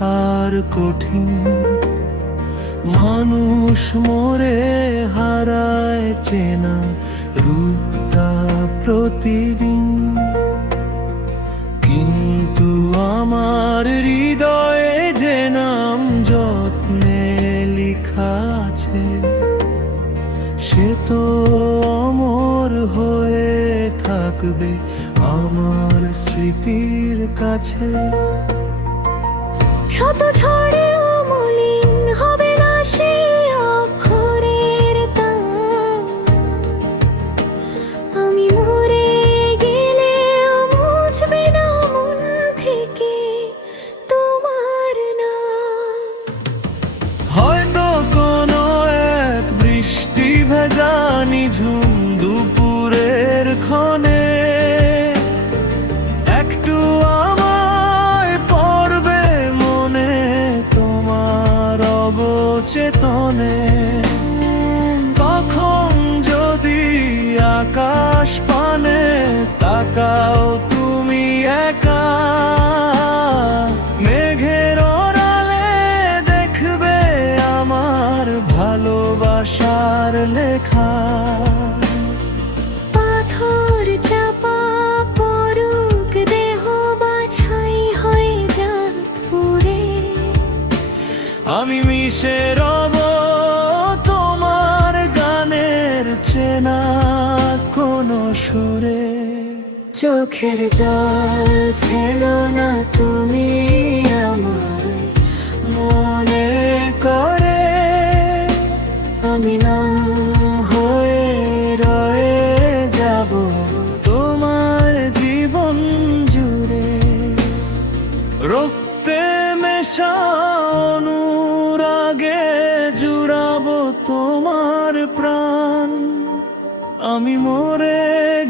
আর কঠিন। মানুষ মরে হারায় চেনা রূপটা প্রতিদিন, কিন্তু আমার হৃদয়ে যে নাম যত্নে লেখা আছে, সে তো অমর হয়ে থাকবে আমার স্মৃতির কাছে। শত ঝড়ে মলিন হবে না সেই অক্ষরের টান, আমি মরে গেলেও মুছবে না মন থেকে তোমার নাম। হয়তো কোনো এক বৃষ্টি ভেজা নিঝুম দুপুরের ক্ষণে একটু আমায় পড়বে মনে তোমার অবচেতনে। তখন যদি আকাশ পানে তাকাও তুমি একা, মেঘের আড়ালে দেখবে আমার ভালোবাসার লেখা। পাথর চাপা পড়ুক দেহ বাছাই হয়ে যাক পুরে, আমি মিশে রব তোমার গানের চেনা কোনো সুরে। চোখের জল ফেলো না তুমি আমায় মনে করে আমি নাম হয়ে রয়ে যাব তোমার জীবন জুড়ে। রক্তে মেশা অনুরাগে জুড়াবো তোমার প্রাণ, আমি মরে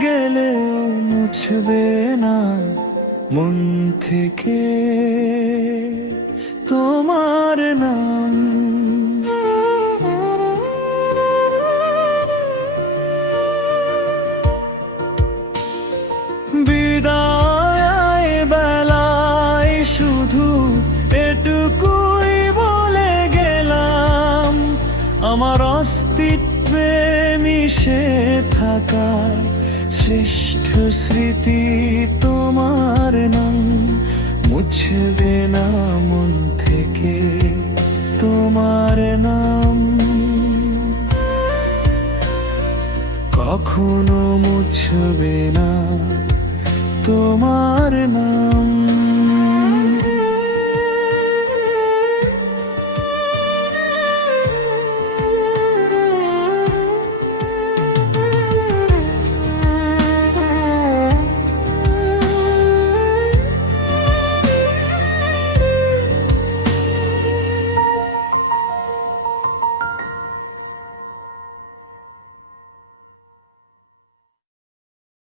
গেলেও মুছবে না মন থেকে তোমার নাম। বিদায় বেলায় শুধু এটুকুই বলে গেলাম, আমার অস্তিত্বে মিশে থাকা শ্রেষ্ঠ স্মৃতি তোমার নাম, মুছবে না মন থেকে তোমার নাম। কখনো মুছবে না তোমার নাম।